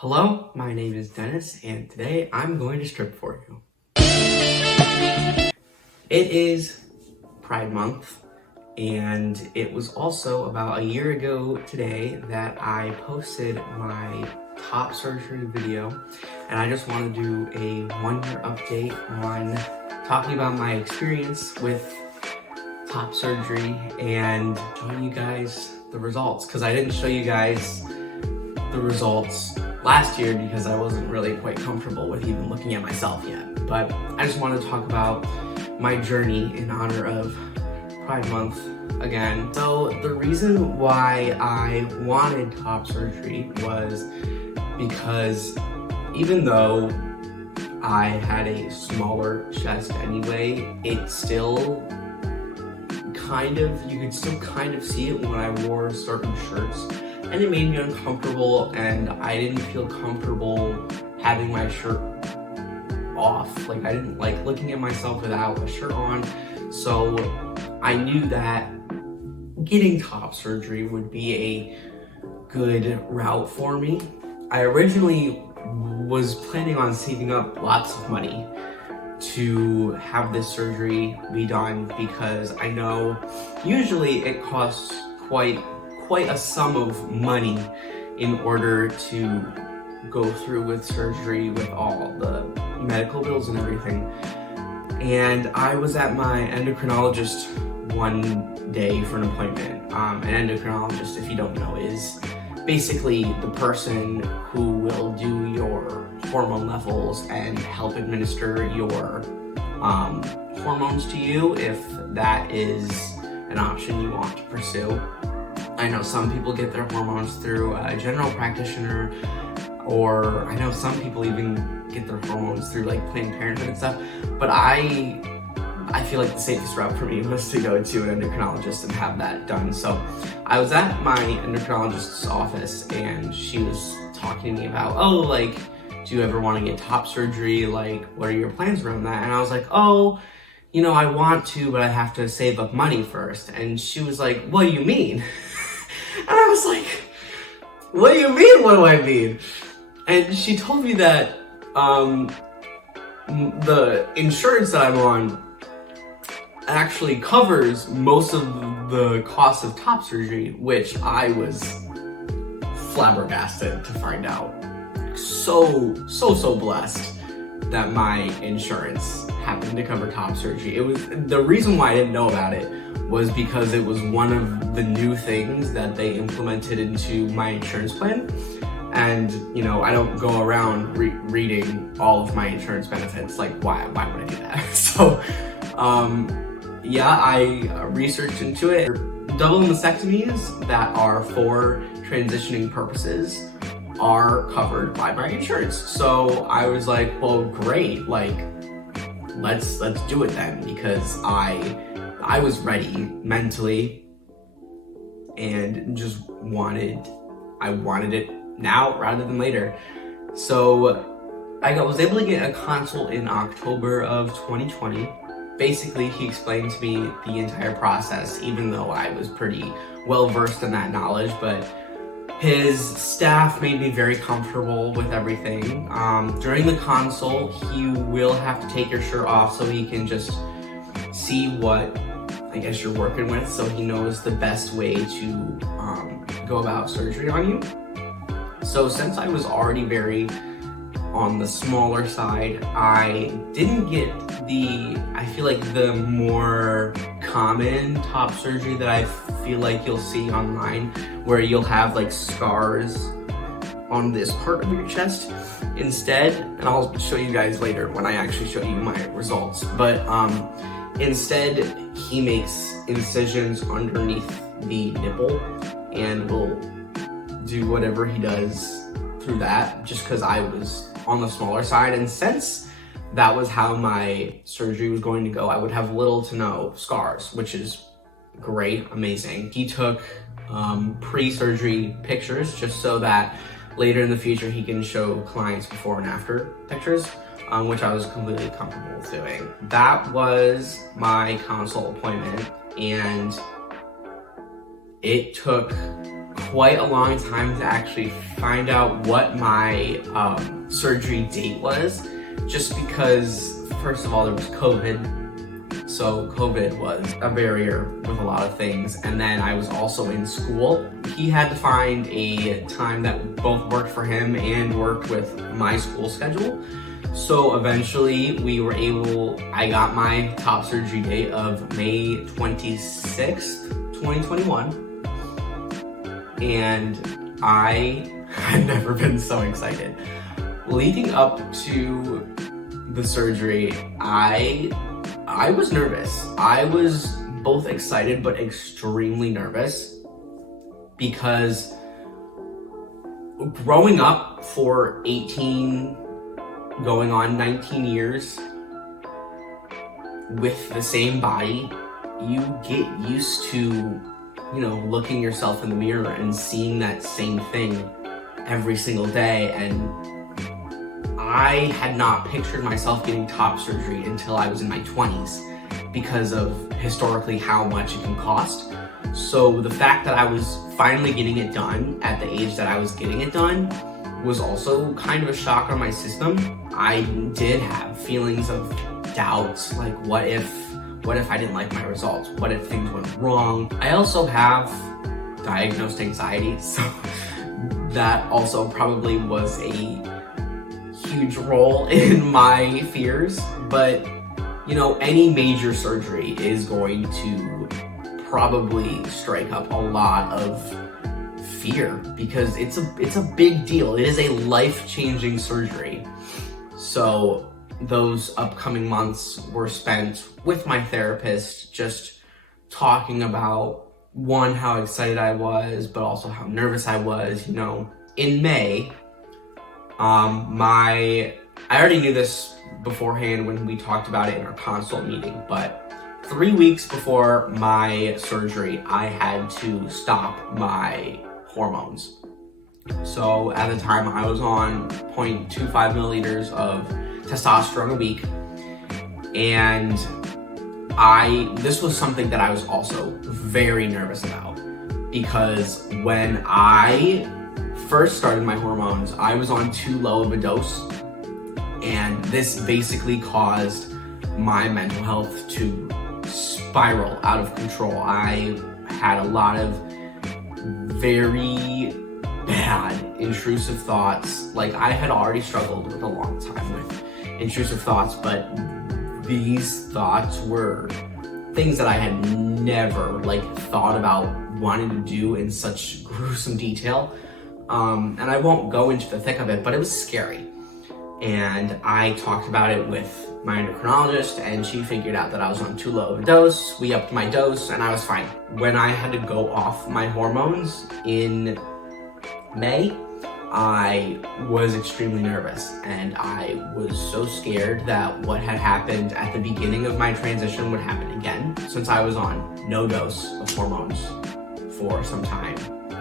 Hello, my name is Dennis, and today I'm going to strip for you. It is Pride Month, and it was also about a year ago today that I posted my top surgery video, and I just want to do a 1-year update on talking about my experience with top surgery and showing you guys the results, because I didn't show you guys the results last year because I wasn't really quite comfortable with even looking at myself yet. But I just want to talk about my journey in honor of Pride Month again. So the reason why I wanted top surgery was because even though I had a smaller chest anyway, it still you could still kind of see it when I wore certain shirts, and it made me uncomfortable, and I didn't feel comfortable having my shirt off. Like, I didn't like looking at myself without a shirt on, so I knew that getting top surgery would be a good route for me. I originally was planning on saving up lots of money to have this surgery be done because I know usually it costs quite a sum of money in order to go through with surgery with all the medical bills and everything. And I was at my endocrinologist one day for an appointment. An endocrinologist, if you don't know, is basically the person who will do your hormone levels and help administer your hormones to you if that is an option you want to pursue. I know some people get their hormones through a general practitioner, or I know some people even get their hormones through like Planned Parenthood and stuff, but I feel like the safest route for me was to go to an endocrinologist and have that done. So I was at my endocrinologist's office and she was talking to me about, oh, like, do you ever want to get top surgery? Like, what are your plans around that? And I was like, oh, you know, I want to, but I have to save up money first. And she was like, what do you mean? And I was like, what do you mean? What do I mean? And she told me that the insurance that I'm on actually covers most of the cost of top surgery, which I was flabbergasted to find out. So blessed that my insurance happened to cover top surgery. It was the reason why I didn't know about it was because it was one of the new things that they implemented into my insurance plan. And, you know, I don't go around reading all of my insurance benefits. Like, why would I do that? So, yeah, I researched into it. Double mastectomies that are for transitioning purposes are covered by my insurance. So I was like, well, great, like, let's do it then, because I was ready mentally and just I wanted it now rather than later. So I was able to get a consult in October of 2020. Basically, he explained to me the entire process, even though I was pretty well versed in that knowledge, but his staff made me very comfortable with everything. During the consult, he will have to take your shirt off so he can just see what, I guess, you're working with, so he knows the best way to go about surgery on you. So since I was already very on the smaller side, I didn't get I feel like the more common top surgery that I feel like you'll see online, where you'll have like scars on this part of your chest instead, and I'll show you guys later when I actually show you my results, but instead he makes incisions underneath the nipple and will do whatever he does through that, just because I was on the smaller side, and since that was how my surgery was going to go, I would have little to no scars, which is great, amazing. He took pre-surgery pictures just so that later in the future he can show clients before and after pictures, which I was completely comfortable with doing. That was my consult appointment, and it took quite a long time to actually find out what my surgery date was, just because, first of all, there was COVID. So COVID was a barrier with a lot of things. And then I was also in school. He had to find a time that both worked for him and worked with my school schedule. So eventually I got my top surgery date of May 26th, 2021. And I had never been so excited. Leading up to the surgery, I was nervous. I was both excited but extremely nervous, because growing up for 18, going on 19 years with the same body, you get used to, looking yourself in the mirror and seeing that same thing every single day. And I had not pictured myself getting top surgery until I was in my 20s because of historically how much it can cost. So the fact that I was finally getting it done at the age that I was getting it done was also kind of a shock on my system. I did have feelings of doubt, like what if I didn't like my results? What if things went wrong? I also have diagnosed anxiety, so that also probably was a huge role in my fears. But any major surgery is going to probably strike up a lot of fear, because it's a big deal. It is a life-changing surgery. So those upcoming months were spent with my therapist, just talking about, one, how excited I was, but also how nervous I was. In May, I already knew this beforehand when we talked about it in our consult meeting, but 3 weeks before my surgery, I had to stop my hormones. So at the time, I was on 0.25 milliliters of testosterone a week, and this was something that I was also very nervous about, because when I first started my hormones, I was on too low of a dose, and this basically caused my mental health to spiral out of control. I had a lot of very bad intrusive thoughts. Like, I had already struggled with a long time with intrusive thoughts, but these thoughts were things that I had never thought about wanting to do in such gruesome detail. And I won't go into the thick of it, but it was scary. And I talked about it with my endocrinologist, and she figured out that I was on too low of a dose. We upped my dose, and I was fine. When I had to go off my hormones in May, I was extremely nervous, and I was so scared that what had happened at the beginning of my transition would happen again, since I was on no dose of hormones for some time.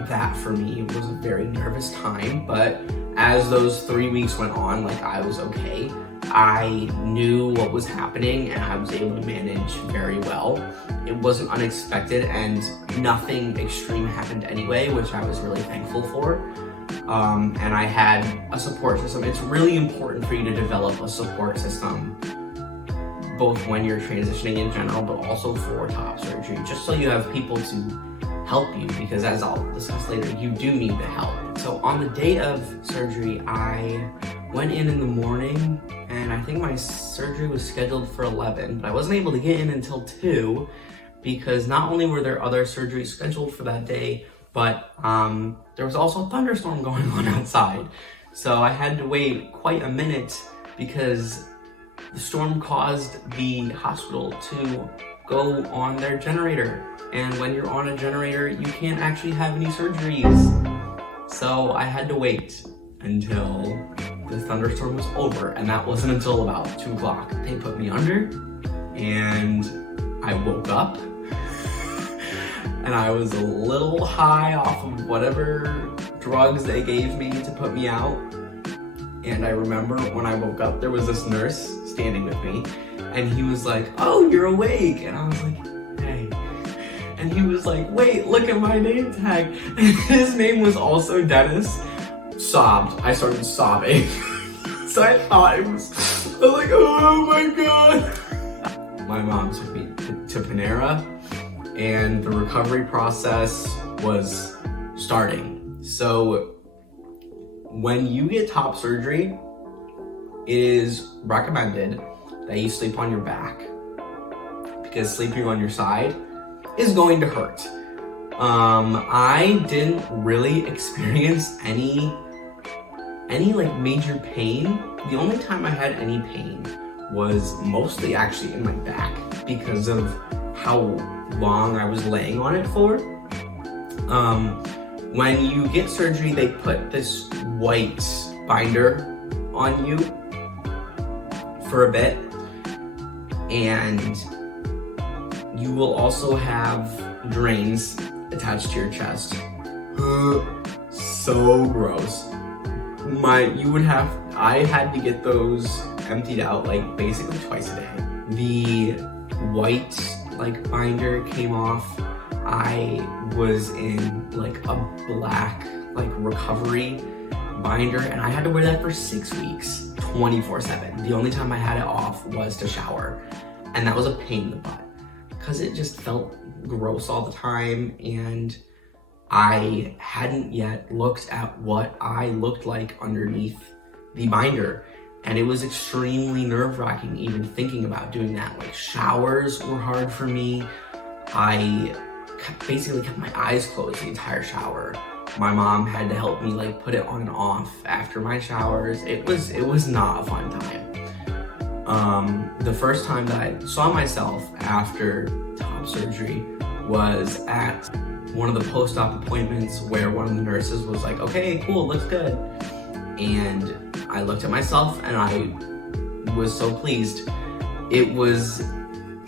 That for me was a very nervous time, but as those 3 weeks went on, I was okay. I knew what was happening, and I was able to manage very well. It wasn't unexpected, and nothing extreme happened anyway, which I was really thankful for. And I had a support system. It's really important for you to develop a support system, both when you're transitioning in general, but also for top surgery, just so you have people to help you, because as I'll discuss later, you do need the help. So on the day of surgery, I went in the morning, and I think my surgery was scheduled for 11, but I wasn't able to get in until 2, because not only were there other surgeries scheduled for that day, but there was also a thunderstorm going on outside. So I had to wait quite a minute, because the storm caused the hospital to go on their generator. And when you're on a generator, you can't actually have any surgeries. So I had to wait until the thunderstorm was over, and that wasn't until about 2 o'clock. They put me under, and I woke up, and I was a little high off of whatever drugs they gave me to put me out. And I remember when I woke up, there was this nurse standing with me, and he was like, "Oh, you're awake." And I was like, "Hey." and he was like, wait, look at my name tag. And his name was also Dennis. Sobbed. I started sobbing. So I thought I was like, oh my God. My mom took me to Panera, and the recovery process was starting. So when you get top surgery, it is recommended that you sleep on your back, because sleeping on your side is going to hurt. I didn't really experience any like major pain. The only time I had any pain was mostly actually in my back because of how long I was laying on it for. When you get surgery, they put this white binder on you for a bit, and you will also have drains attached to your chest. So gross. I had to get those emptied out like basically twice a day. The white like binder came off. I was in like a black like recovery binder, and I had to wear that for 6 weeks, 24/7. The only time I had it off was to shower, and that was a pain in the butt because it just felt gross all the time, and I hadn't yet looked at what I looked like underneath the binder, and it was extremely nerve-wracking even thinking about doing that. Like, showers were hard for me. I basically kept my eyes closed the entire shower. My mom had to help me like put it on and off after my showers. It was not a fun time. The first time that I saw myself after top surgery was at one of the post-op appointments where one of the nurses was like, okay, cool, looks good. And I looked at myself and I was so pleased. It was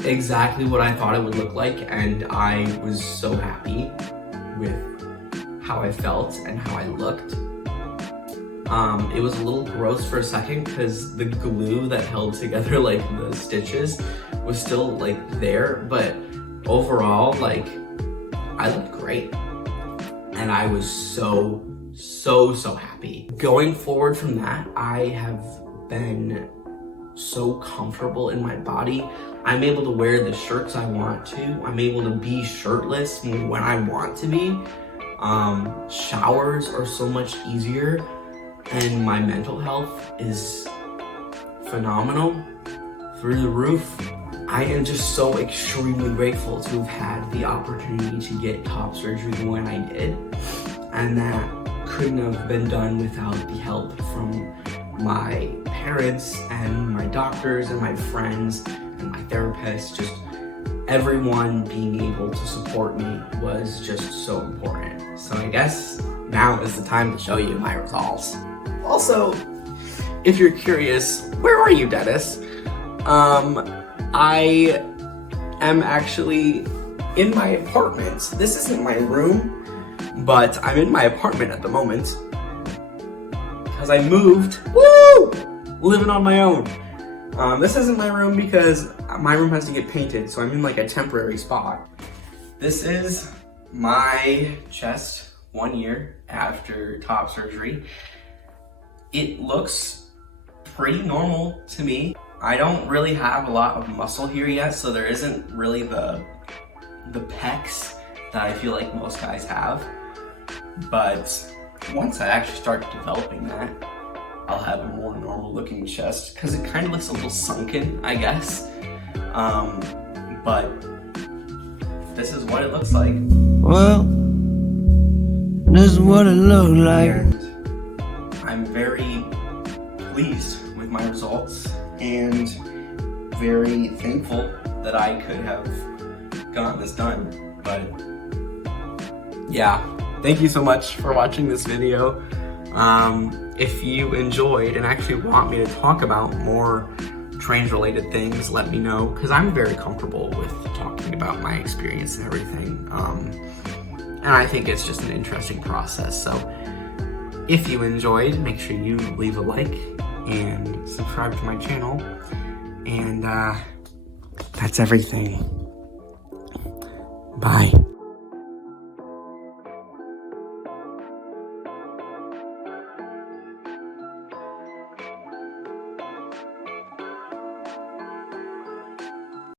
exactly what I thought it would look like, and I was so happy with how I felt and how I looked. It was a little gross for a second because the glue that held together like the stitches was still like there, but overall, like, I looked great, and I was so happy. Going forward from that, I have been so comfortable in my body. I'm able to wear the shirts I want to. I'm able to be shirtless when I want to be. Showers are so much easier, and my mental health is phenomenal, through the roof. I am just so extremely grateful to have had the opportunity to get top surgery when I did, and that couldn't have been done without the help from my parents and my doctors and my friends and my therapist. Just everyone being able to support me was just so important. So I guess now is the time to show you my results. Also, if you're curious, where are you, Dennis? I am actually in my apartment. This isn't my room, but I'm in my apartment at the moment because I moved. Woo! Living on my own. This isn't my room because my room has to get painted, so I'm in like a temporary spot. This is my chest 1 year after top surgery. It looks pretty normal to me. I don't really have a lot of muscle here yet, so there isn't really the pecs that I feel like most guys have. But once I actually start developing that, I'll have a more normal looking chest, because it kind of looks a little sunken, I guess. But this is what it looks like. Well, this is what it looks like. And I'm very pleased with my results and very thankful that I could have gotten this done. But yeah, thank you so much for watching this video. If you enjoyed and actually want me to talk about more trains related things, let me know, because I'm very comfortable with talking about my experience and everything. And I think it's just an interesting process. So if you enjoyed, make sure you leave a like and subscribe to my channel. And that's everything. Bye.